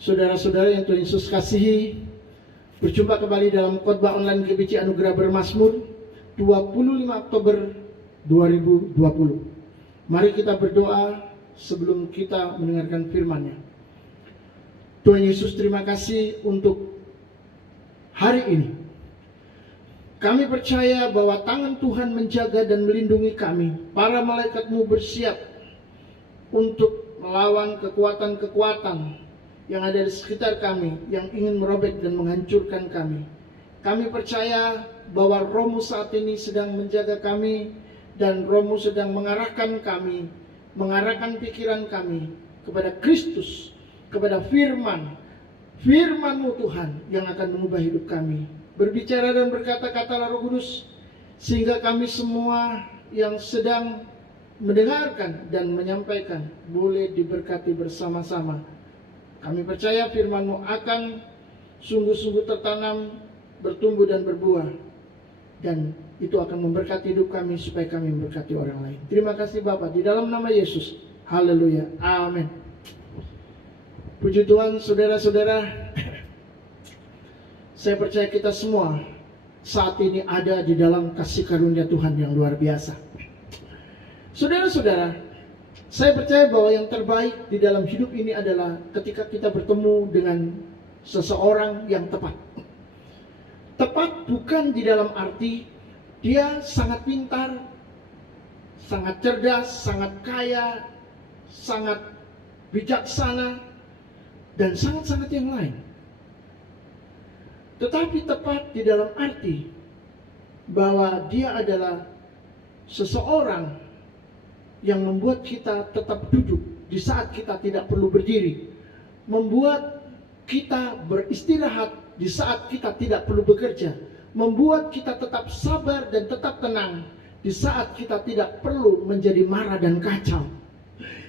Saudara-saudara yang Tuhan Yesus kasihi, berjumpa kembali dalam khotbah online GBC Anugerah Bermazmur 25 Oktober 2020. Mari kita berdoa sebelum kita mendengarkan firman-Nya. Tuhan Yesus, terima kasih untuk hari ini. Kami percaya bahwa tangan Tuhan menjaga dan melindungi kami. Para malaikat-Mu bersiap untuk melawan kekuatan-kekuatan yang ada di sekitar kami, yang ingin merobek dan menghancurkan kami. Kami percaya bahwa Roh-Mu saat ini sedang menjaga kami, dan Roh-Mu sedang mengarahkan kami, mengarahkan pikiran kami kepada Kristus, kepada firman-Mu Tuhan yang akan mengubah hidup kami. Berbicara dan berkata-kata Roh Kudus, sehingga kami semua yang sedang mendengarkan dan menyampaikan boleh diberkati bersama-sama. Kami percaya firman-Mu akan sungguh-sungguh tertanam, bertumbuh dan berbuah. Dan itu akan memberkati hidup kami supaya kami memberkati orang lain. Terima kasih Bapa, di dalam nama Yesus. Haleluya. Amin. Puji Tuhan, saudara-saudara. Saya percaya kita semua saat ini ada di dalam kasih karunia Tuhan yang luar biasa. Saudara-saudara, saya percaya bahwa yang terbaik di dalam hidup ini adalah ketika kita bertemu dengan seseorang yang tepat. Tepat bukan di dalam arti dia sangat pintar, sangat cerdas, sangat kaya, sangat bijaksana, dan sangat-sangat yang lain. Tetapi tepat di dalam arti bahwa dia adalah seseorang yang membuat kita tetap duduk di saat kita tidak perlu berdiri, membuat kita beristirahat di saat kita tidak perlu bekerja, membuat kita tetap sabar dan tetap tenang di saat kita tidak perlu menjadi marah dan kacau.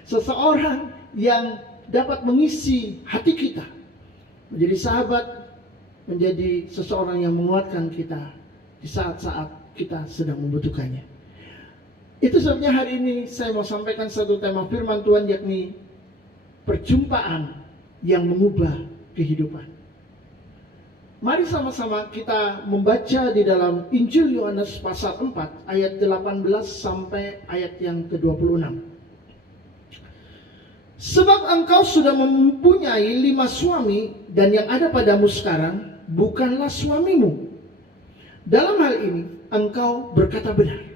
Seseorang yang dapat mengisi hati kita, menjadi sahabat, menjadi seseorang yang menguatkan kita di saat-saat kita sedang membutuhkannya. Itu sebabnya hari ini saya mau sampaikan satu tema firman Tuhan, yakni perjumpaan yang mengubah kehidupan. Mari sama-sama kita membaca di dalam Injil Yohanes pasal 4 ayat 18 sampai ayat yang ke-26. Sebab engkau sudah mempunyai 5 suami, dan yang ada padamu sekarang bukanlah suamimu. Dalam hal ini engkau berkata benar.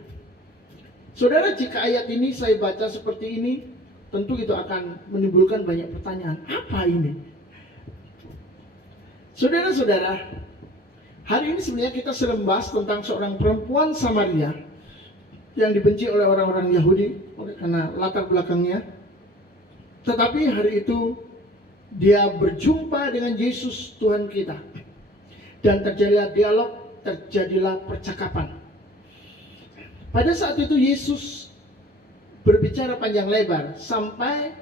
Saudara, jika ayat ini saya baca seperti ini, tentu itu akan menimbulkan banyak pertanyaan. Apa ini? Saudara-saudara, hari ini sebenarnya kita sedang membahas tentang seorang perempuan Samaria yang dibenci oleh orang-orang Yahudi karena latar belakangnya. Tetapi hari itu dia berjumpa dengan Yesus Tuhan kita, dan terjadilah dialog, terjadilah percakapan. Pada saat itu Yesus berbicara panjang lebar sampai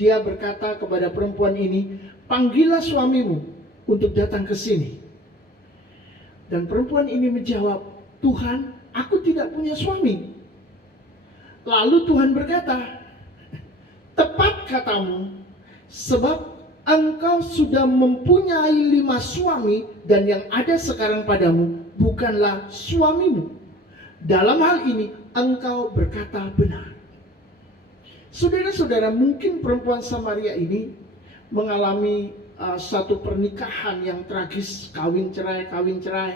dia berkata kepada perempuan ini, panggillah suamimu untuk datang ke sini. Dan perempuan ini menjawab, Tuhan, aku tidak punya suami. Lalu Tuhan berkata, tepat katamu, sebab engkau sudah mempunyai 5 suami, dan yang ada sekarang padamu bukanlah suamimu. Dalam hal ini engkau berkata benar. Saudara-saudara, mungkin perempuan Samaria ini mengalami satu pernikahan yang tragis, kawin cerai,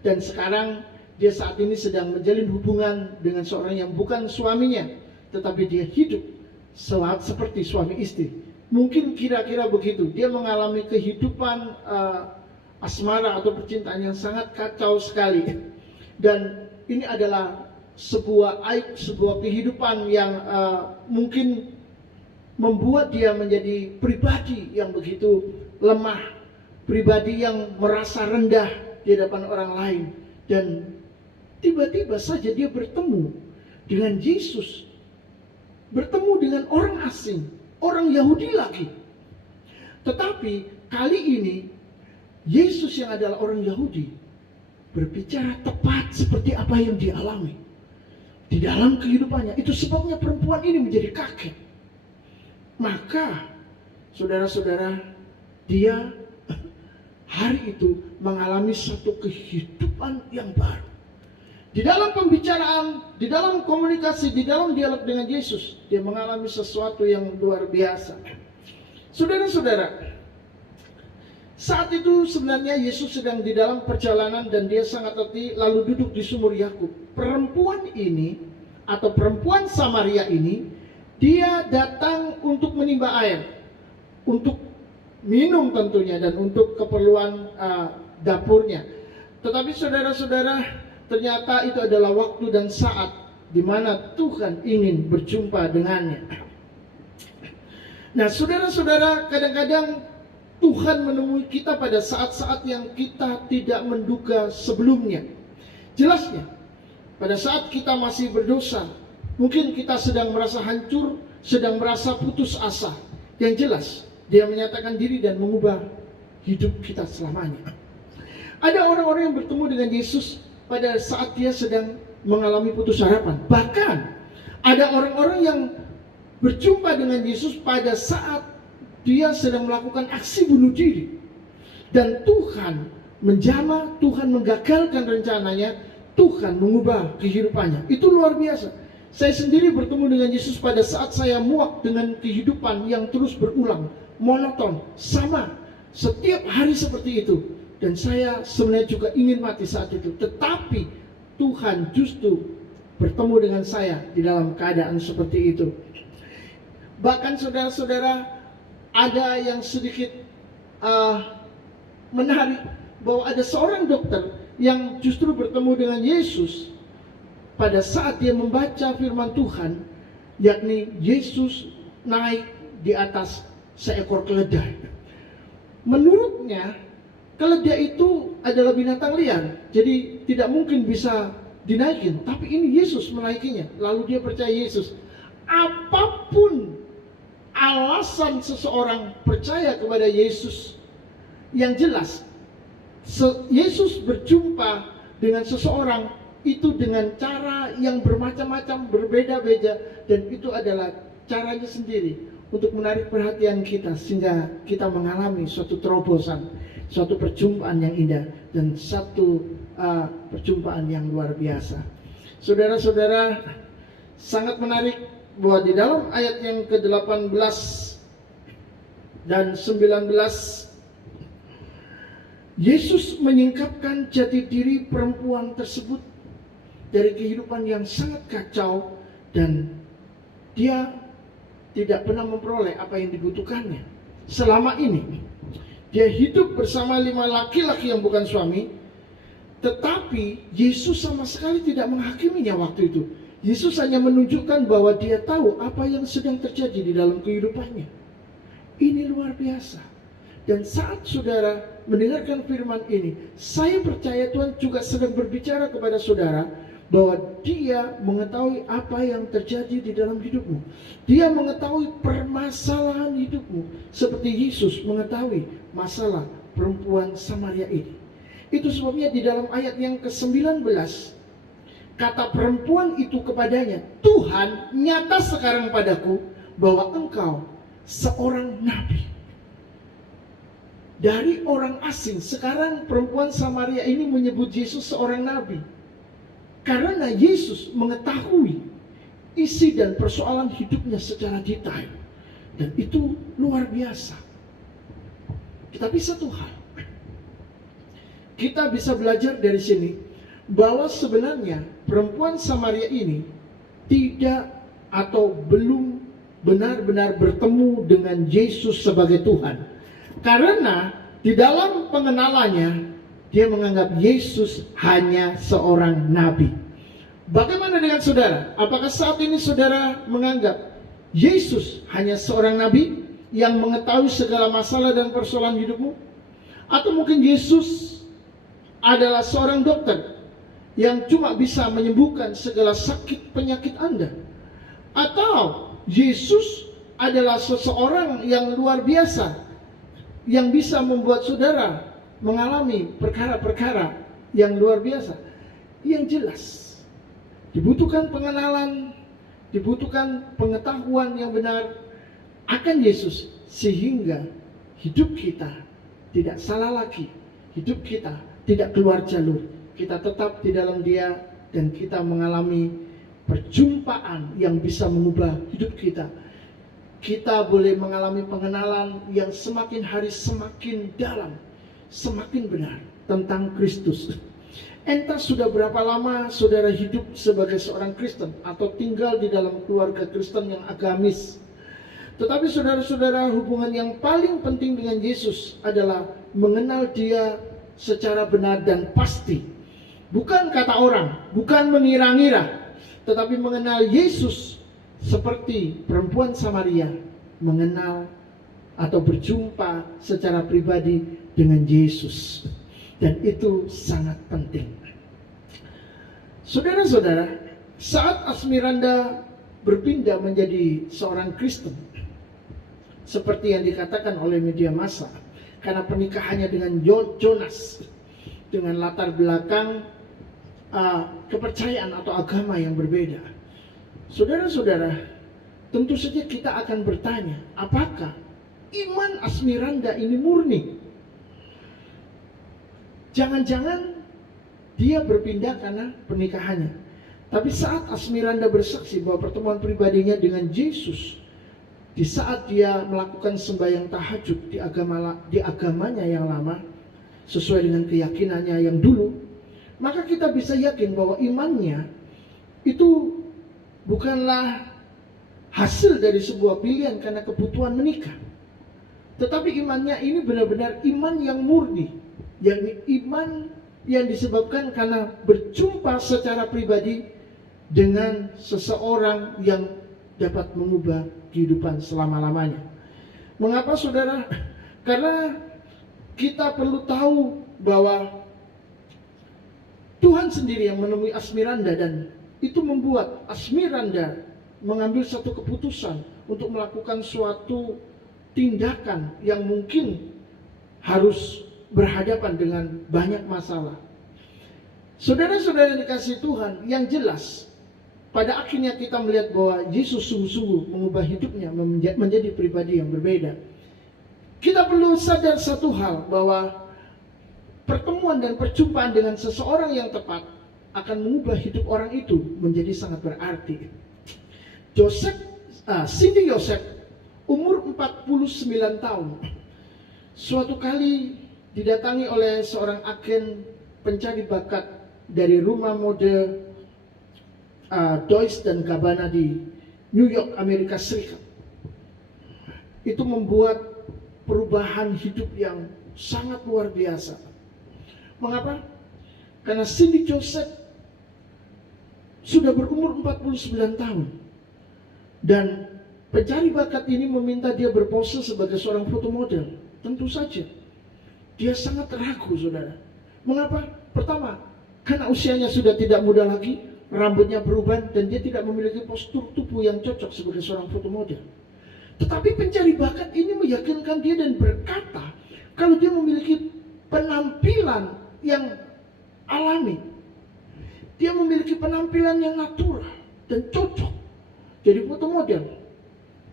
dan sekarang dia saat ini sedang menjalin hubungan dengan seorang yang bukan suaminya, tetapi dia hidup seperti suami istri. Mungkin kira-kira begitu. Dia mengalami kehidupan asmara atau percintaan yang sangat kacau sekali. Dan ini adalah sebuah aib, sebuah kehidupan yang mungkin membuat dia menjadi pribadi yang begitu lemah, pribadi yang merasa rendah di hadapan orang lain. Dan tiba-tiba saja dia bertemu dengan Yesus, bertemu dengan orang asing, orang Yahudi lagi. Tetapi kali ini Yesus yang adalah orang Yahudi berbicara tepat seperti apa yang dia alami di dalam kehidupannya. Itu sebabnya perempuan ini menjadi kaget. Maka saudara-saudara, dia hari itu mengalami satu kehidupan yang baru. Di dalam pembicaraan, di dalam komunikasi, di dalam dialog dengan Yesus, dia mengalami sesuatu yang luar biasa. Saudara-saudara, saat itu sebenarnya Yesus sedang di dalam perjalanan dan dia sangat letih lalu duduk di sumur Yakub. Perempuan ini atau perempuan Samaria ini, dia datang untuk menimba air, untuk minum tentunya dan untuk keperluan dapurnya. Tetapi saudara-saudara, ternyata itu adalah waktu dan saat di mana Tuhan ingin berjumpa dengannya. Nah, saudara-saudara, kadang-kadang Tuhan menemui kita pada saat-saat yang kita tidak menduga sebelumnya. Jelasnya, pada saat kita masih berdosa, mungkin kita sedang merasa hancur, sedang merasa putus asa. Yang jelas, dia menyatakan diri dan mengubah hidup kita selamanya. Ada orang-orang yang bertemu dengan Yesus pada saat dia sedang mengalami putus harapan. Bahkan ada orang-orang yang berjumpa dengan Yesus pada saat dia sedang melakukan aksi bunuh diri. Dan Tuhan menjamah, Tuhan menggagalkan rencananya, Tuhan mengubah kehidupannya. Itu luar biasa. Saya sendiri bertemu dengan Yesus pada saat saya muak dengan kehidupan yang terus berulang, monoton, sama, setiap hari seperti itu. Dan saya sebenarnya juga ingin mati saat itu. Tetapi Tuhan justru bertemu dengan saya di dalam keadaan seperti itu. Bahkan saudara-saudara, ada yang sedikit menarik bahwa ada seorang dokter yang justru bertemu dengan Yesus pada saat dia membaca firman Tuhan, yakni Yesus naik di atas seekor keledai. Menurutnya keledai itu adalah binatang liar, jadi tidak mungkin bisa dinaikin. Tapi ini Yesus menaikinya. Lalu dia percaya Yesus. Apapun alasan seseorang percaya kepada Yesus, yang jelas Yesus berjumpa dengan seseorang itu dengan cara yang bermacam-macam, berbeda-beda, dan itu adalah caranya sendiri untuk menarik perhatian kita sehingga kita mengalami suatu terobosan, suatu perjumpaan yang indah, dan satu perjumpaan yang luar biasa. Saudara-saudara, sangat menarik bahwa di dalam ayat yang ke-18 dan 19, Yesus menyingkapkan jati diri perempuan tersebut dari kehidupan yang sangat kacau, dan dia tidak pernah memperoleh apa yang dibutuhkannya. Selama ini dia hidup bersama 5 laki-laki yang bukan suami, tetapi Yesus sama sekali tidak menghakiminya waktu itu. Yesus hanya menunjukkan bahwa dia tahu apa yang sedang terjadi di dalam kehidupannya. Ini luar biasa. Dan saat saudara mendengarkan firman ini, saya percaya Tuhan juga sedang berbicara kepada saudara bahwa dia mengetahui apa yang terjadi di dalam hidupmu. Dia mengetahui permasalahan hidupmu seperti Yesus mengetahui masalah perempuan Samaria ini. Itu sebabnya di dalam ayat yang ke-19, kata perempuan itu kepadanya, Tuhan, nyata sekarang padaku bahwa engkau seorang nabi. Dari orang asing, sekarang perempuan Samaria ini menyebut Yesus seorang nabi. Karena Yesus mengetahui isi dan persoalan hidupnya secara detail. Dan itu luar biasa. Tapi satu hal, kita bisa belajar dari sini bahwa sebenarnya perempuan Samaria ini tidak atau belum benar-benar bertemu dengan Yesus sebagai Tuhan. Karena di dalam pengenalannya dia menganggap Yesus hanya seorang nabi. Bagaimana dengan saudara? Apakah saat ini saudara menganggap Yesus hanya seorang nabi yang mengetahui segala masalah dan persoalan hidupmu? Atau mungkin Yesus adalah seorang dokter yang cuma bisa menyembuhkan segala sakit penyakit Anda? Atau Yesus adalah seseorang yang luar biasa yang bisa membuat saudara mengalami perkara-perkara yang luar biasa? Yang jelas dibutuhkan pengenalan, dibutuhkan pengetahuan yang benar akan Yesus, sehingga hidup kita tidak salah lagi, hidup kita tidak keluar jalur, kita tetap di dalam Dia, dan kita mengalami perjumpaan yang bisa mengubah hidup kita. Kita boleh mengalami pengenalan yang semakin hari semakin dalam, semakin benar tentang Kristus. Entah sudah berapa lama saudara hidup sebagai seorang Kristen atau tinggal di dalam keluarga Kristen yang agamis, tetapi saudara-saudara, hubungan yang paling penting dengan Yesus adalah mengenal Dia secara benar dan pasti. Bukan kata orang, bukan mengira-ngira, tetapi mengenal Yesus seperti perempuan Samaria mengenal atau berjumpa secara pribadi dengan Yesus. Dan itu sangat penting. Saudara-saudara, saat Asmiranda berpindah menjadi seorang Kristen, seperti yang dikatakan oleh media massa, karena pernikahannya dengan Jonas dengan latar belakang kepercayaan atau agama yang berbeda. Saudara-saudara, tentu saja kita akan bertanya, apakah iman Asmiranda ini murni? Jangan-jangan dia berpindah karena pernikahannya. Tapi saat Asmiranda bersaksi bahwa pertemuan pribadinya dengan Yesus, di saat dia melakukan sembahyang tahajud di agamanya yang lama, sesuai dengan keyakinannya yang dulu, maka kita bisa yakin bahwa imannya itu bukanlah hasil dari sebuah pilihan karena kebutuhan menikah, tetapi imannya ini benar-benar iman yang murni, yakni iman yang disebabkan karena berjumpa secara pribadi dengan seseorang yang dapat mengubah kehidupan selama-lamanya. Mengapa saudara? Karena kita perlu tahu bahwa Tuhan sendiri yang menemui Asmiranda, dan itu membuat Asmiranda mengambil satu keputusan untuk melakukan suatu tindakan yang mungkin harus berhadapan dengan banyak masalah. Saudara-saudara yang dikasihi Tuhan, yang jelas pada akhirnya kita melihat bahwa Yesus sungguh-sungguh mengubah hidupnya menjadi pribadi yang berbeda. Kita perlu sadar satu hal, bahwa pertemuan dan perjumpaan dengan seseorang yang tepat akan mengubah hidup orang itu menjadi sangat berarti. Cindy Joseph umur 49 tahun suatu kali didatangi oleh seorang agen pencari bakat dari rumah mode Deutsch dan Gabbana di New York, Amerika Serikat. Itu membuat perubahan hidup yang sangat luar biasa. Mengapa? Karena Cindy Joseph sudah berumur 49 tahun. Dan pencari bakat ini meminta dia berpose sebagai seorang fotomodel. Tentu saja dia sangat ragu, saudara. Mengapa? Pertama, karena usianya sudah tidak muda lagi, rambutnya berubah, dan dia tidak memiliki postur tubuh yang cocok sebagai seorang fotomodel. Tetapi pencari bakat ini meyakinkan dia dan berkata kalau dia memiliki penampilan yang alami, dia memiliki penampilan yang natural dan cocok jadi fotomodel.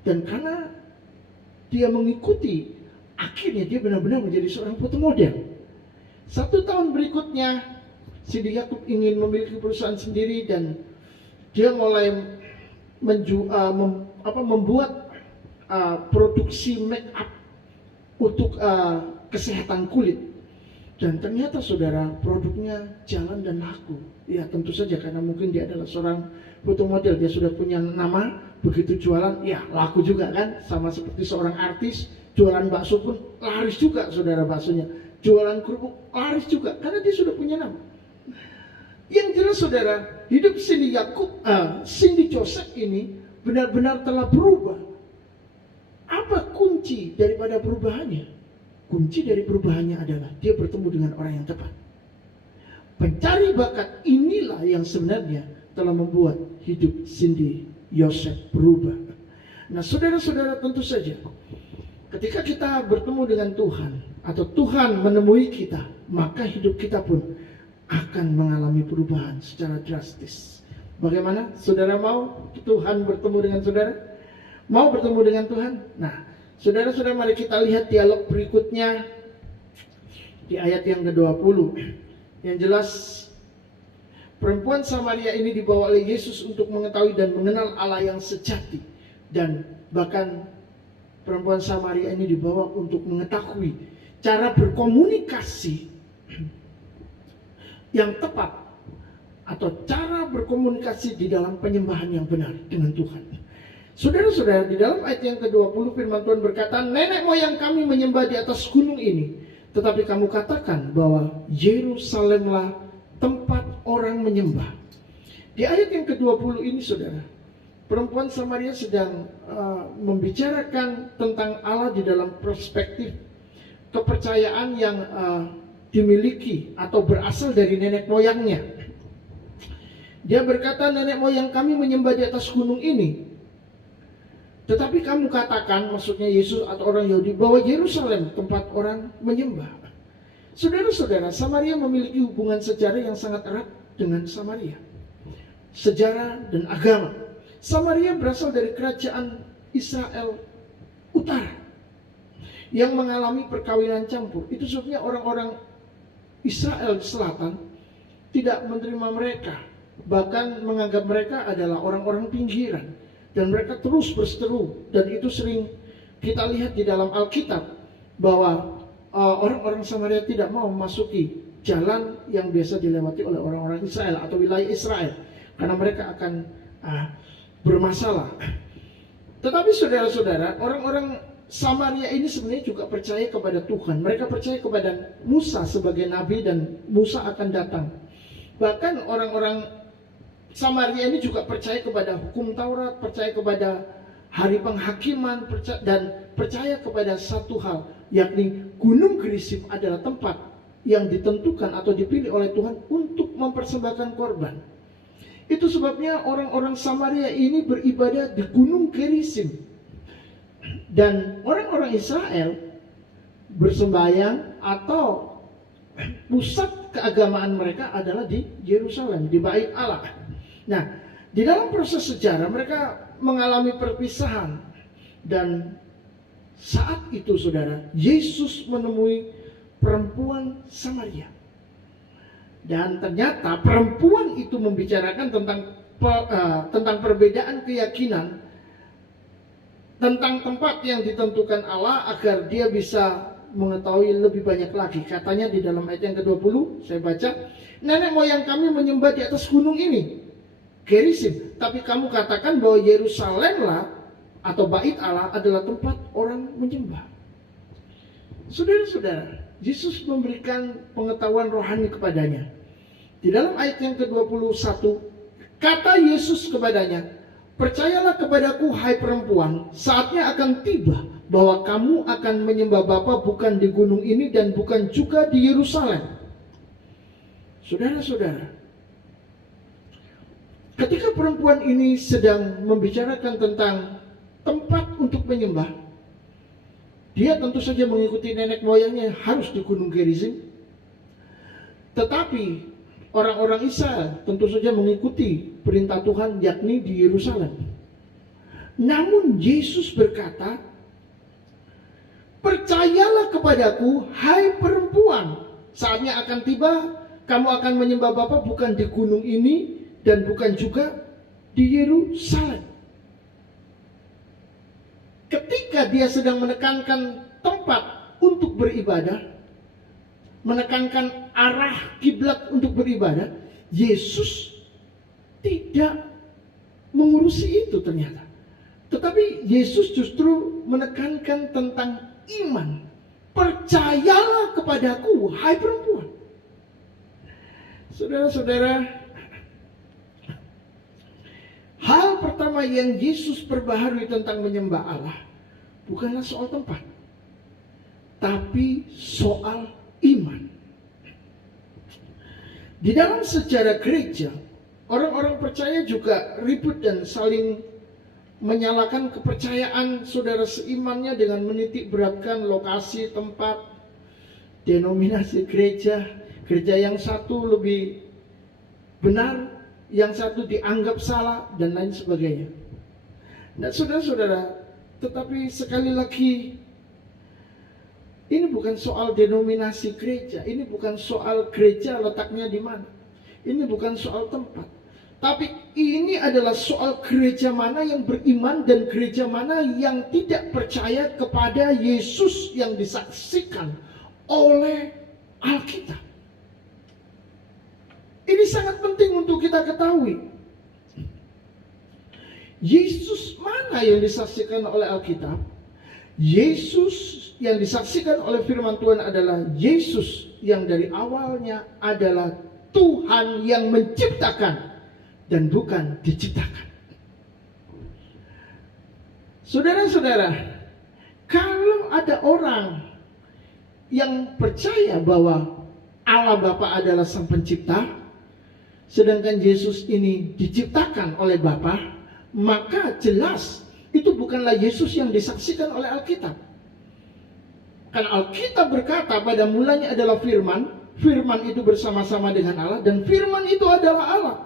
Dan karena dia mengikuti, akhirnya dia benar-benar menjadi seorang fotomodel. 1 tahun berikutnya, Cindy Yakub ingin memiliki perusahaan sendiri, dan dia mulai membuat produksi make up untuk kesehatan kulit. Dan ternyata saudara, produknya jalan dan laku. Ya tentu saja karena mungkin dia adalah seorang fotomodel, dia sudah punya nama, begitu jualan ya laku juga kan. Sama seperti seorang artis, jualan bakso pun laris juga saudara baksonya. Jualan kerupuk laris juga karena dia sudah punya nama. Yang jelas saudara, hidup Cindy Joseph ini benar-benar telah berubah. Apa kunci daripada perubahannya? Kunci dari perubahannya adalah dia bertemu dengan orang yang tepat. Pencari bakat inilah yang sebenarnya telah membuat hidup Cindy Joseph berubah. Nah saudara-saudara, tentu saja ketika kita bertemu dengan Tuhan atau Tuhan menemui kita, maka hidup kita pun akan mengalami perubahan secara drastis. Bagaimana? Saudara mau Tuhan bertemu dengan saudara? Mau bertemu dengan Tuhan? Nah, Saudara-saudara, mari kita lihat dialog berikutnya di ayat yang ke-20. Yang jelas, perempuan Samaria ini dibawa oleh Yesus untuk mengetahui dan mengenal Allah yang sejati. Dan bahkan perempuan Samaria ini dibawa untuk mengetahui cara berkomunikasi yang tepat, atau cara berkomunikasi di dalam penyembahan yang benar dengan Tuhan. Saudara-saudara, di dalam ayat yang ke-20 firman Tuhan berkata, nenek moyang kami menyembah di atas gunung ini, tetapi kamu katakan bahwa Yerusalemlah tempat orang menyembah. Di ayat yang ke-20 ini, saudara, perempuan Samaria sedang membicarakan tentang Allah di dalam perspektif kepercayaan yang dimiliki atau berasal dari nenek moyangnya. Dia berkata, nenek moyang kami menyembah di atas gunung ini, tetapi kamu katakan, maksudnya Yesus atau orang Yahudi, bahwa Yerusalem tempat orang menyembah. Saudara-saudara, Samaria memiliki hubungan sejarah yang sangat erat dengan Samaria. Sejarah dan agama. Samaria berasal dari kerajaan Israel Utara yang mengalami perkawinan campur. Itu sebabnya orang-orang Israel Selatan tidak menerima mereka, bahkan menganggap mereka adalah orang-orang pinggiran. Dan mereka terus berseteru, dan itu sering kita lihat di dalam Alkitab bahwa orang-orang Samaria tidak mau memasuki jalan yang biasa dilewati oleh orang-orang Israel atau wilayah Israel, karena mereka akan bermasalah. Tetapi saudara-saudara, orang-orang Samaria ini sebenarnya juga percaya kepada Tuhan. Mereka percaya kepada Musa sebagai nabi dan Musa akan datang. Bahkan orang-orang Samaria ini juga percaya kepada hukum Taurat, percaya kepada hari penghakiman, dan percaya kepada satu hal, yakni Gunung Gerizim adalah tempat yang ditentukan atau dipilih oleh Tuhan untuk mempersembahkan korban. Itu sebabnya orang-orang Samaria ini beribadah di Gunung Gerizim. Dan orang-orang Israel bersembahyang atau pusat keagamaan mereka adalah di Yerusalem, di Bait Allah. Nah, di dalam proses sejarah mereka mengalami perpisahan, dan saat itu saudara, Yesus menemui perempuan Samaria. Dan ternyata perempuan itu membicarakan tentang perbedaan keyakinan, tentang tempat yang ditentukan Allah agar dia bisa mengetahui lebih banyak lagi. Katanya di dalam ayat yang ke-20, saya baca, nenek moyang kami menyembah di atas gunung ini, Gerizim, tapi kamu katakan bahwa Yerusalemlah atau Bait Allah adalah tempat orang menyembah. Saudara-saudara, Yesus memberikan pengetahuan rohani kepadanya. Di dalam ayat yang ke-21, kata Yesus kepadanya, percayalah kepadaku hai perempuan, saatnya akan tiba bahwa kamu akan menyembah Bapa bukan di gunung ini dan bukan juga di Yerusalem. Saudara-saudara, ketika perempuan ini sedang membicarakan tentang tempat untuk menyembah, dia tentu saja mengikuti nenek moyangnya harus di Gunung Gerizim. Tetapi orang-orang Israel tentu saja mengikuti perintah Tuhan, yakni di Yerusalem. Namun Yesus berkata, percayalah kepadaku hai perempuan, saatnya akan tiba kamu akan menyembah Bapa bukan di gunung ini dan bukan juga di Yerusalem. Ketika dia sedang menekankan tempat untuk beribadah, menekankan arah kiblat untuk beribadah, Yesus tidak mengurusi itu ternyata. Tetapi Yesus justru menekankan tentang iman. Percayalah kepadaku, hai perempuan. Saudara-saudara, hal pertama yang Yesus perbaharui tentang menyembah Allah bukanlah soal tempat, tapi soal iman. Di dalam sejarah gereja, orang-orang percaya juga ribut dan saling menyalahkan kepercayaan saudara seimannya dengan menitik beratkan lokasi, tempat, denominasi gereja. Gereja yang satu lebih benar, yang satu dianggap salah, dan lain sebagainya. Nah, saudara-saudara, Tetapi sekali lagi, ini bukan soal denominasi gereja, ini bukan soal gereja letaknya di mana, ini bukan soal tempat, tapi ini adalah soal gereja mana yang beriman dan gereja mana yang tidak percaya kepada Yesus yang disaksikan oleh Alkitab. Ini sangat penting untuk kita ketahui. Yesus mana yang disaksikan oleh Alkitab? Yesus yang disaksikan oleh firman Tuhan adalah Yesus yang dari awalnya adalah Tuhan yang menciptakan dan bukan diciptakan. Saudara-saudara, kalau ada orang yang percaya bahwa Allah Bapa adalah Sang Pencipta, sedangkan Yesus ini diciptakan oleh Bapa, maka jelas itu bukanlah Yesus yang disaksikan oleh Alkitab. Karena Alkitab berkata pada mulanya adalah firman, firman itu bersama-sama dengan Allah, dan firman itu adalah Allah.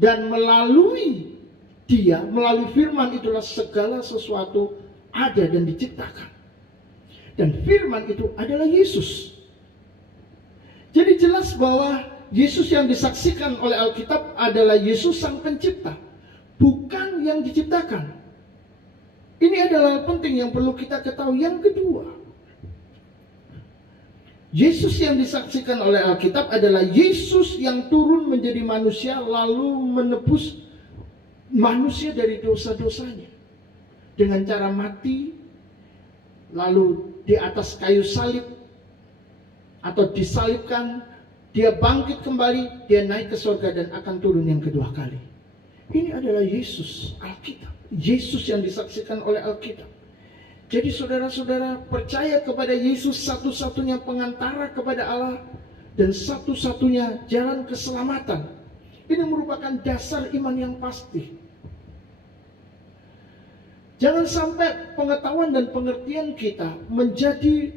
Dan melalui dia, melalui firman itulah segala sesuatu ada dan diciptakan. Dan firman itu adalah Yesus. Jadi jelas bahwa Yesus yang disaksikan oleh Alkitab adalah Yesus Sang Pencipta, bukan yang diciptakan. Ini adalah penting yang perlu kita ketahui. Yang kedua, Yesus yang disaksikan oleh Alkitab adalah Yesus yang turun menjadi manusia lalu menebus manusia dari dosa-dosanya dengan cara mati, lalu di atas kayu salib atau disalibkan, dia bangkit kembali, dia naik ke surga dan akan turun yang kedua kali. Ini adalah Yesus Alkitab, Yesus yang disaksikan oleh Alkitab. Jadi saudara-saudara percaya kepada Yesus satu-satunya pengantara kepada Allah dan satu-satunya jalan keselamatan. Ini merupakan dasar iman yang pasti. Jangan sampai pengetahuan dan pengertian kita menjadi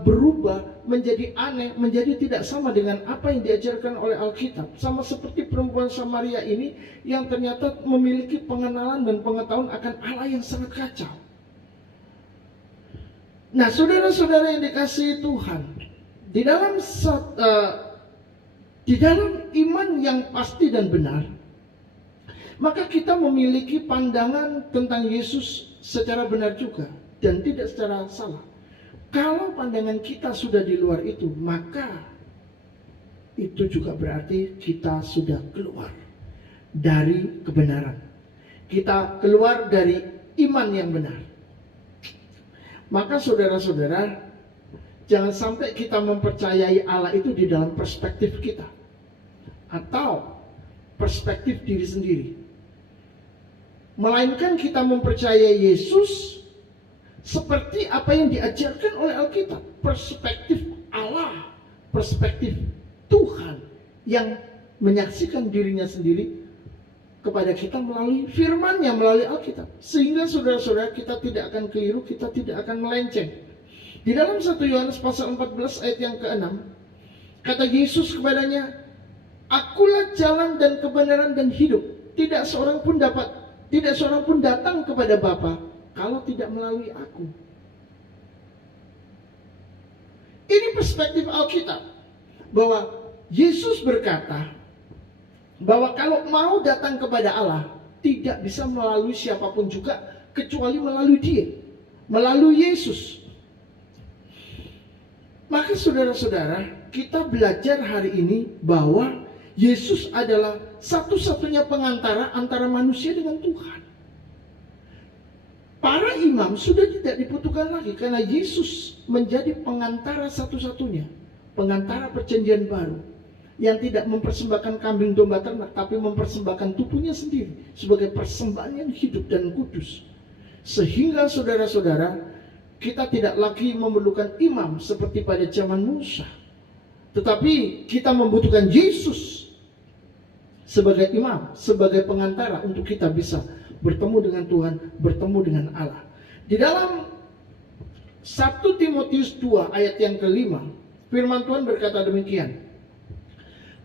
berubah, menjadi aneh, menjadi tidak sama dengan apa yang diajarkan oleh Alkitab. Sama seperti perempuan Samaria ini yang ternyata memiliki pengenalan dan pengetahuan akan Allah yang sangat kacau. Nah, saudara-saudara yang dikasihi Tuhan, di dalam iman yang pasti dan benar, maka kita memiliki pandangan tentang Yesus secara benar juga dan tidak secara salah. Kalau pandangan kita sudah di luar itu, maka itu juga berarti kita sudah keluar dari kebenaran. Kita keluar dari iman yang benar. Maka saudara-saudara, jangan sampai kita mempercayai Allah itu di dalam perspektif kita atau perspektif diri sendiri. Melainkan kita mempercayai Yesus seperti apa yang diajarkan oleh Alkitab, perspektif Allah, perspektif Tuhan yang menyaksikan dirinya sendiri kepada kita melalui firman-Nya, melalui Alkitab. Sehingga saudara-saudara kita tidak akan keliru, kita tidak akan melenceng. Di dalam 1 Yohanes pasal 14 ayat yang ke-6, kata Yesus kepadanya, "Akulah jalan dan kebenaran dan hidup. Tidak seorang pun datang kepada Bapa kalau tidak melalui aku." Ini perspektif Alkitab, bahwa Yesus berkata bahwa kalau mau datang kepada Allah, tidak bisa melalui siapapun juga kecuali melalui Dia, melalui Yesus. Maka saudara-saudara, kita belajar hari ini bahwa Yesus adalah satu-satunya pengantara antara manusia dengan Tuhan. Para imam sudah tidak dibutuhkan lagi karena Yesus menjadi pengantara satu-satunya, pengantara perjanjian baru, yang tidak mempersembahkan kambing domba ternak, tapi mempersembahkan tubuhnya sendiri sebagai persembahan yang hidup dan kudus. Sehingga saudara-saudara, kita tidak lagi memerlukan imam seperti pada zaman Musa, tetapi kita membutuhkan Yesus sebagai imam, sebagai pengantara untuk kita bisa bertemu dengan Tuhan, bertemu dengan Allah. Di dalam 1 Timotius 2 ayat yang ke-5, firman Tuhan berkata demikian,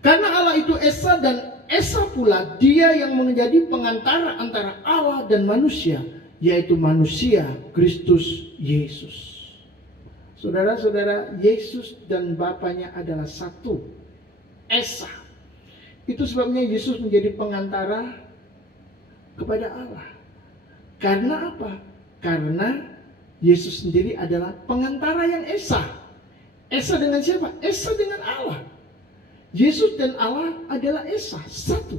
"Karena Allah itu Esa dan Esa pula Dia yang menjadi pengantara antara Allah dan manusia, yaitu manusia Kristus Yesus. Saudara-saudara, Yesus dan Bapaknya adalah satu, esa. Itu sebabnya Yesus menjadi pengantara kepada Allah. Karena apa? Karena Yesus sendiri adalah pengantara yang esa. Esa dengan siapa? Esa dengan Allah. Yesus dan Allah adalah esa, satu.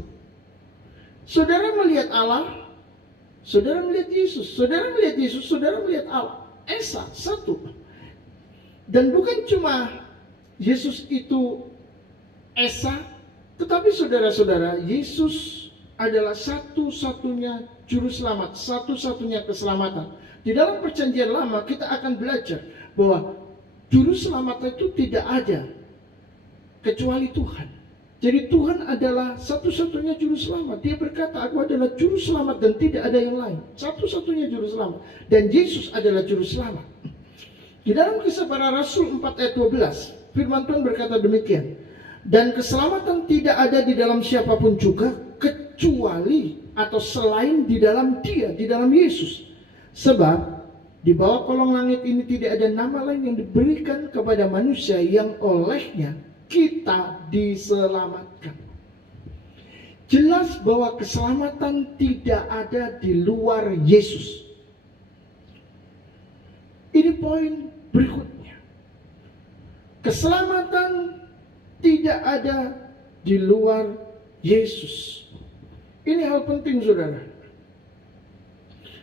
Saudara melihat Allah, saudara melihat Yesus. Saudara melihat Yesus, saudara melihat Allah. Esa, satu. Dan bukan cuma Yesus itu esa, tetapi saudara-saudara, Yesus adalah satu-satunya juru selamat, satu-satunya keselamatan. Di dalam perjanjian lama kita akan belajar bahwa juru selamat itu tidak ada kecuali Tuhan. Jadi Tuhan adalah satu-satunya juru selamat. Dia berkata, aku adalah juru selamat dan tidak ada yang lain. Satu-satunya juru selamat. Dan Yesus adalah juru selamat. Di dalam Kisah Para Rasul 4 ayat 12, firman Tuhan berkata demikian. Dan keselamatan tidak ada di dalam siapapun juga kecuali atau selain di dalam Dia, di dalam Yesus. Sebab di bawah kolong langit ini tidak ada nama lain yang diberikan kepada manusia yang olehnya kita diselamatkan. Jelas bahwa keselamatan tidak ada di luar Yesus. Ini poin berikutnya. Keselamatan tidak ada di luar Yesus. Ini hal penting, saudara.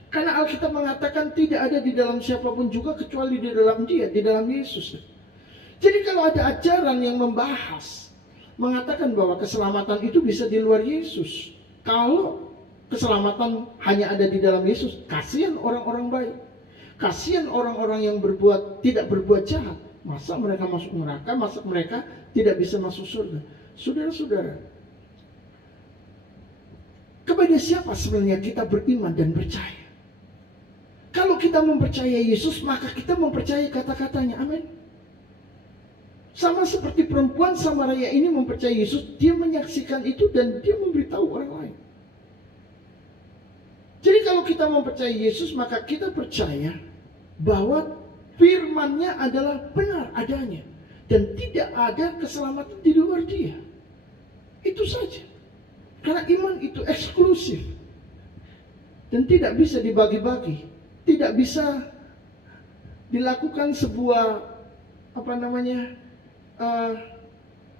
Karena Alkitab mengatakan tidak ada di dalam siapapun juga kecuali di dalam Dia, di dalam Yesus. Jadi kalau ada ajaran yang membahas, mengatakan bahwa keselamatan itu bisa di luar Yesus. Kalau keselamatan hanya ada di dalam Yesus, kasihan orang-orang baik. Kasihan orang-orang yang tidak berbuat jahat. Masa mereka masuk neraka, masa mereka tidak bisa masuk surga. Saudara-saudara, kepada siapa sebenarnya kita beriman dan percaya? Kalau kita mempercayai Yesus, maka kita mempercayai kata-katanya. Amin. Sama seperti perempuan Samaria ini mempercayai Yesus, dia menyaksikan itu dan dia memberitahu orang lain. Jadi kalau kita mempercayai Yesus, maka kita percaya bahwa firman-Nya adalah benar adanya dan tidak ada keselamatan di luar Dia. Itu saja. Karena iman itu eksklusif dan tidak bisa dibagi-bagi, tidak bisa dilakukan sebuah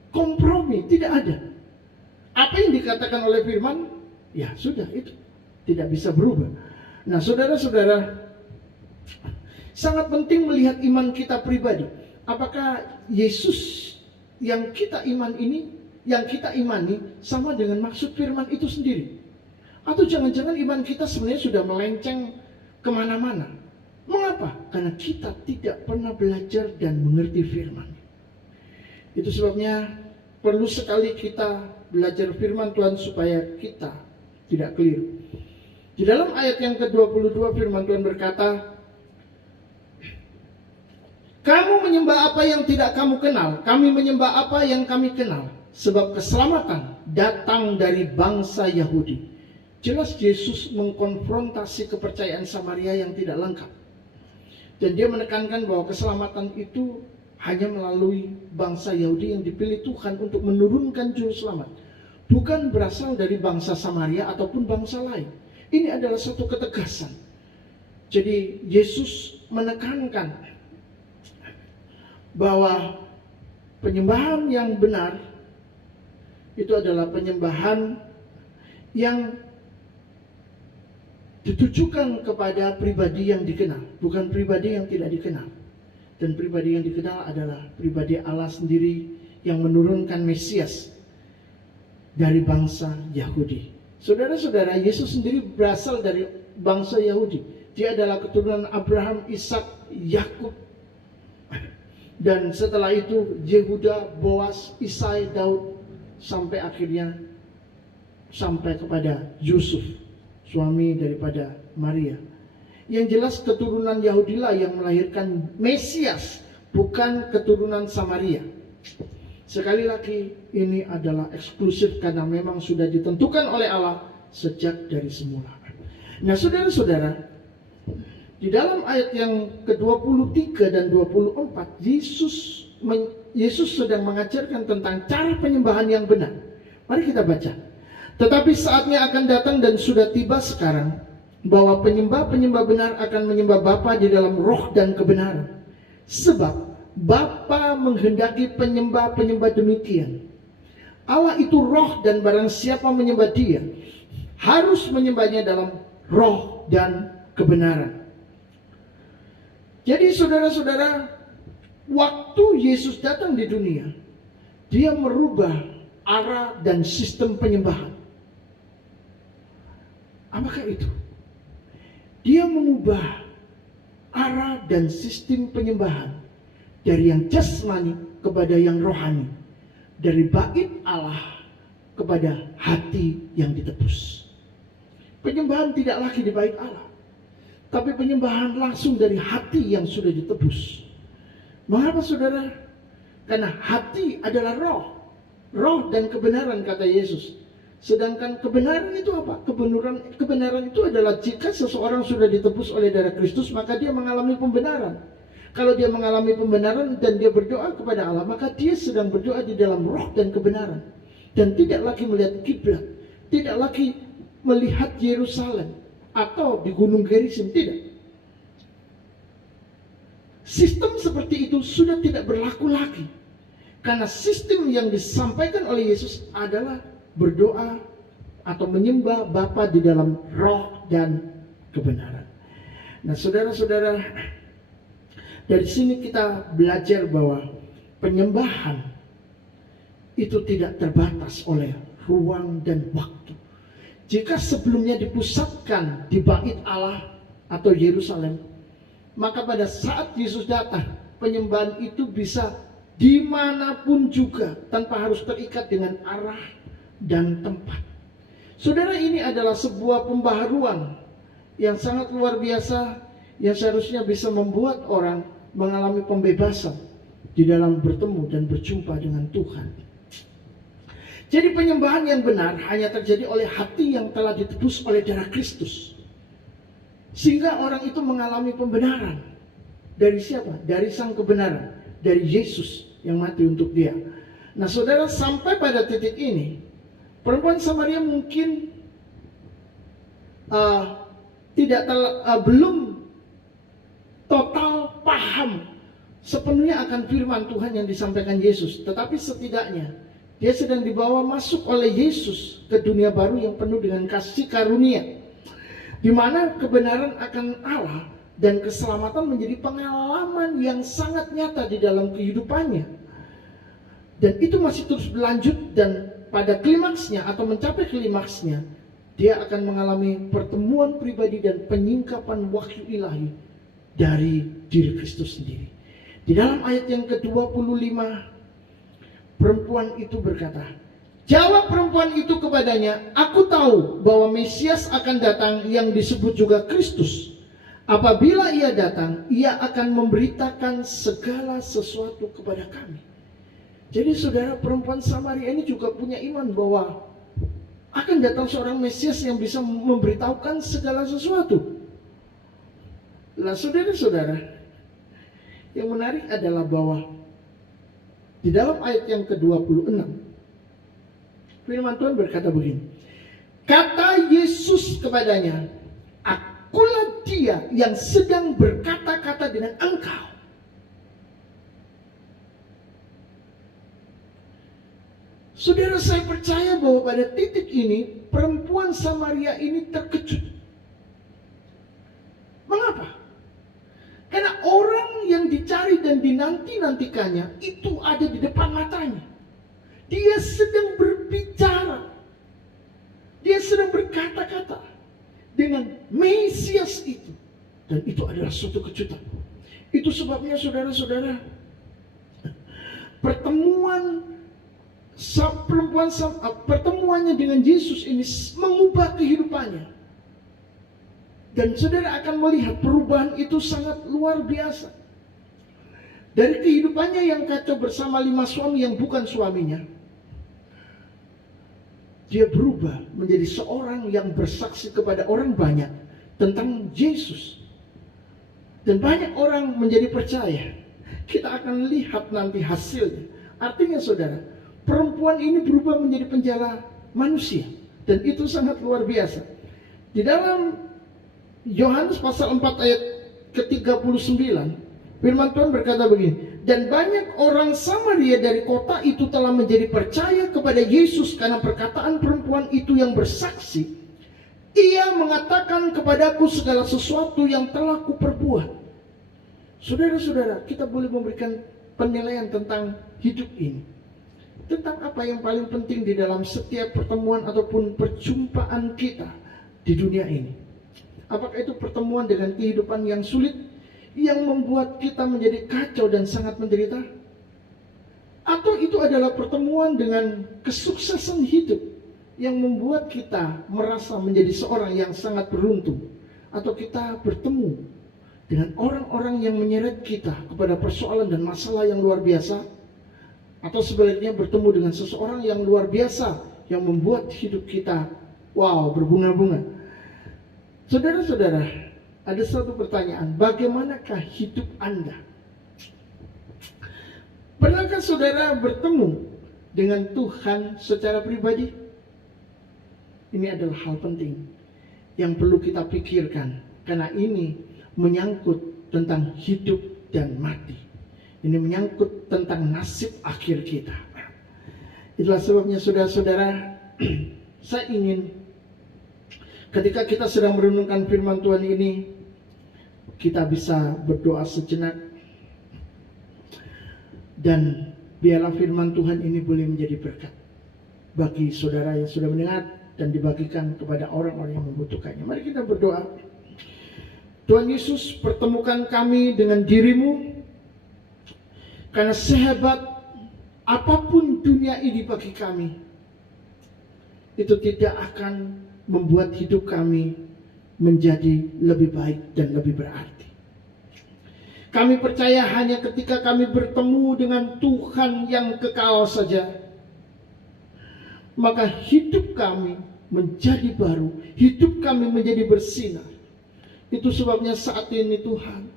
kompromi, tidak ada. Apa yang dikatakan oleh firman, ya sudah itu. Tidak bisa berubah. Nah, saudara-saudara, sangat penting melihat iman kita pribadi. Apakah Yesus yang kita imani sama dengan maksud firman itu sendiri? Atau jangan-jangan iman kita sebenarnya sudah melenceng kemana-mana? Mengapa? Karena kita tidak pernah belajar dan mengerti firman. Itu sebabnya perlu sekali kita belajar firman Tuhan supaya kita tidak keliru. Di dalam ayat yang ke-22 firman Tuhan berkata, kamu menyembah apa yang tidak kamu kenal, kami menyembah apa yang kami kenal. Sebab keselamatan datang dari bangsa Yahudi. Jelas Yesus mengkonfrontasi kepercayaan Samaria yang tidak lengkap. Dan dia menekankan bahwa keselamatan itu hanya melalui bangsa Yahudi yang dipilih Tuhan untuk menurunkan juru selamat. Bukan berasal dari bangsa Samaria ataupun bangsa lain. Ini adalah satu ketegasan. Jadi Yesus menekankan bahwa penyembahan yang benar itu adalah penyembahan yang ditujukan kepada pribadi yang dikenal, bukan pribadi yang tidak dikenal. Dan pribadi yang dikenal adalah pribadi Allah sendiri yang menurunkan Mesias dari bangsa Yahudi. Saudara-saudara, Yesus sendiri berasal dari bangsa Yahudi. Dia adalah keturunan Abraham, Ishak, Yakub. Dan setelah itu Yehuda, Boas, Isai, Daud, sampai akhirnya sampai kepada Yusuf, suami daripada Maria. Yang jelas keturunan Yahudilah yang melahirkan Mesias, bukan keturunan Samaria. Sekali lagi, ini adalah eksklusif karena memang sudah ditentukan oleh Allah sejak dari semula. Nah, saudara-saudara, Di dalam ayat yang ke-23 dan 24, Yesus sedang mengajarkan tentang cara penyembahan yang benar. Mari kita baca. Tetapi saatnya akan datang dan sudah tiba sekarang, bahwa penyembah-penyembah benar akan menyembah Bapa di dalam roh dan kebenaran. Sebab Bapa menghendaki penyembah-penyembah demikian. Allah itu roh, dan barang siapa menyembah Dia harus menyembahnya dalam roh dan kebenaran. Jadi saudara-saudara, waktu Yesus datang di dunia, Dia merubah arah dan sistem penyembahan. Apakah itu? Dia mengubah arah dan sistem penyembahan dari yang jasmani kepada yang rohani, dari bait Allah kepada hati yang ditebus. Penyembahan tidak lagi di bait Allah, tapi penyembahan langsung dari hati yang sudah ditebus. Mengapa saudara? Karena hati adalah roh. Roh dan kebenaran, kata Yesus. Sedangkan kebenaran itu apa? Kebenaran itu adalah jika seseorang sudah ditebus oleh darah Kristus, maka dia mengalami pembenaran. Kalau dia mengalami pembenaran dan dia berdoa kepada Allah, maka dia sedang berdoa di dalam roh dan kebenaran. Dan tidak lagi melihat kiblat, tidak lagi melihat Yerusalem atau di Gunung Gerizim, tidak. Sistem seperti itu sudah tidak berlaku lagi. Karena sistem yang disampaikan oleh Yesus adalah berdoa atau menyembah Bapa di dalam roh dan kebenaran. Nah, saudara-saudara, dari sini kita belajar bahwa penyembahan itu tidak terbatas oleh ruang dan waktu. Jika sebelumnya dipusatkan di bait Allah atau Yerusalem, maka pada saat Yesus datang, penyembahan itu bisa dimanapun juga tanpa harus terikat dengan arah dan tempat. Saudara, ini adalah sebuah pembaharuan yang sangat luar biasa, yang seharusnya bisa membuat orang mengalami pembebasan di dalam bertemu dan berjumpa dengan Tuhan. Jadi penyembahan yang benar hanya terjadi oleh hati yang telah ditebus oleh darah Kristus. Sehingga orang itu mengalami pembenaran. Dari siapa? Dari sang kebenaran. Dari Yesus yang mati untuk dia. Nah saudara, sampai pada titik ini, perempuan Samaria mungkin belum total paham sepenuhnya akan firman Tuhan yang disampaikan Yesus. Tetapi setidaknya dia sedang dibawa masuk oleh Yesus ke dunia baru yang penuh dengan kasih karunia, di mana kebenaran akan Allah dan keselamatan menjadi pengalaman yang sangat nyata di dalam kehidupannya. Dan itu masih terus berlanjut, dan pada klimaksnya atau mencapai klimaksnya, dia akan mengalami pertemuan pribadi dan penyingkapan wahyu ilahi dari diri Kristus sendiri. Di dalam ayat yang ke-25, perempuan itu berkata, jawab perempuan itu kepadanya, aku tahu bahwa Mesias akan datang yang disebut juga Kristus. Apabila ia datang, ia akan memberitakan segala sesuatu kepada kami. Jadi saudara, perempuan Samaria ini juga punya iman bahwa akan datang seorang Mesias yang bisa memberitahukan segala sesuatu. Nah saudara-saudara, yang menarik adalah bahwa di dalam ayat yang ke-26, firman Tuhan berkata begini, kata Yesus kepadanya, akulah dia yang sedang berkata-kata dengan engkau. Saudara, saya percaya bahwa pada titik ini perempuan Samaria ini terkejut. Mengapa? Karena orang yang dicari dan dinanti-nantikannya itu ada di depan matanya. Dia sedang berbicara, dia sedang berkata-kata dengan Mesias itu. Dan itu adalah suatu kejutan. Itu sebabnya saudara-saudara, pertemuannya dengan Yesus ini mengubah kehidupannya. Dan saudara akan melihat perubahan itu sangat luar biasa. Dari kehidupannya yang kacau bersama 5 suami yang bukan suaminya, dia berubah menjadi seorang yang bersaksi kepada orang banyak tentang Yesus. Dan banyak orang menjadi percaya. Kita akan lihat nanti hasilnya. Artinya saudara, perempuan ini berubah menjadi penjala manusia. Dan itu sangat luar biasa. Di dalam Yohanes pasal 4 ayat ke-39, firman Tuhan berkata begini, dan banyak orang Samaria dari kota itu telah menjadi percaya kepada Yesus karena perkataan perempuan itu yang bersaksi, ia mengatakan kepadaku segala sesuatu yang telah kuperbuat. Saudara-saudara, kita boleh memberikan penilaian tentang hidup ini. Tentang apa yang paling penting di dalam setiap pertemuan ataupun perjumpaan kita di dunia ini. Apakah itu pertemuan dengan kehidupan yang sulit, yang membuat kita menjadi kacau dan sangat menderita? Atau itu adalah pertemuan dengan kesuksesan hidup yang membuat kita merasa menjadi seorang yang sangat beruntung? Atau kita bertemu dengan orang-orang yang menyeret kita kepada persoalan dan masalah yang luar biasa? Atau sebaliknya bertemu dengan seseorang yang luar biasa yang membuat hidup kita berbunga-bunga? Saudara-saudara, ada satu pertanyaan, bagaimanakah hidup Anda? Pernahkah saudara bertemu dengan Tuhan secara pribadi? Ini adalah hal penting yang perlu kita pikirkan, karena ini menyangkut tentang hidup dan mati. Ini menyangkut tentang nasib akhir kita. Itulah sebabnya saudara-saudara, saya ingin ketika kita sedang merenungkan firman Tuhan ini, kita bisa berdoa sejenak. Dan biarlah firman Tuhan ini boleh menjadi berkat bagi saudara yang sudah mendengar dan dibagikan kepada orang-orang yang membutuhkannya. Mari kita berdoa. Tuhan Yesus, pertemukan kami dengan diri-Mu, karena sehebat apapun dunia ini bagi kami, itu tidak akan membuat hidup kami menjadi lebih baik dan lebih berarti. Kami percaya hanya ketika kami bertemu dengan Tuhan yang kekal saja, maka hidup kami menjadi baru, hidup kami menjadi bersinar. Itu sebabnya saat ini Tuhan,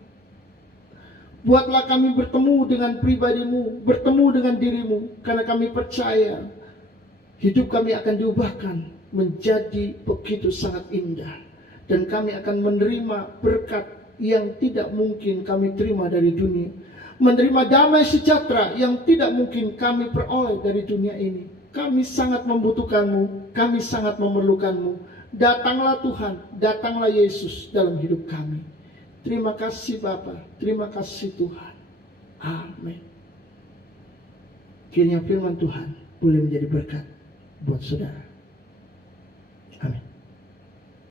buatlah kami bertemu dengan pribadi-Mu, bertemu dengan diri-Mu, karena kami percaya hidup kami akan diubahkan menjadi begitu sangat indah. Dan kami akan menerima berkat yang tidak mungkin kami terima dari dunia, menerima damai sejahtera yang tidak mungkin kami peroleh dari dunia ini. Kami sangat membutuhkan-Mu, kami sangat memerlukan-Mu. Datanglah Tuhan, datanglah Yesus dalam hidup kami. Terima kasih Bapa, terima kasih Tuhan. Amin. Kiranya firman Tuhan boleh menjadi berkat buat saudara.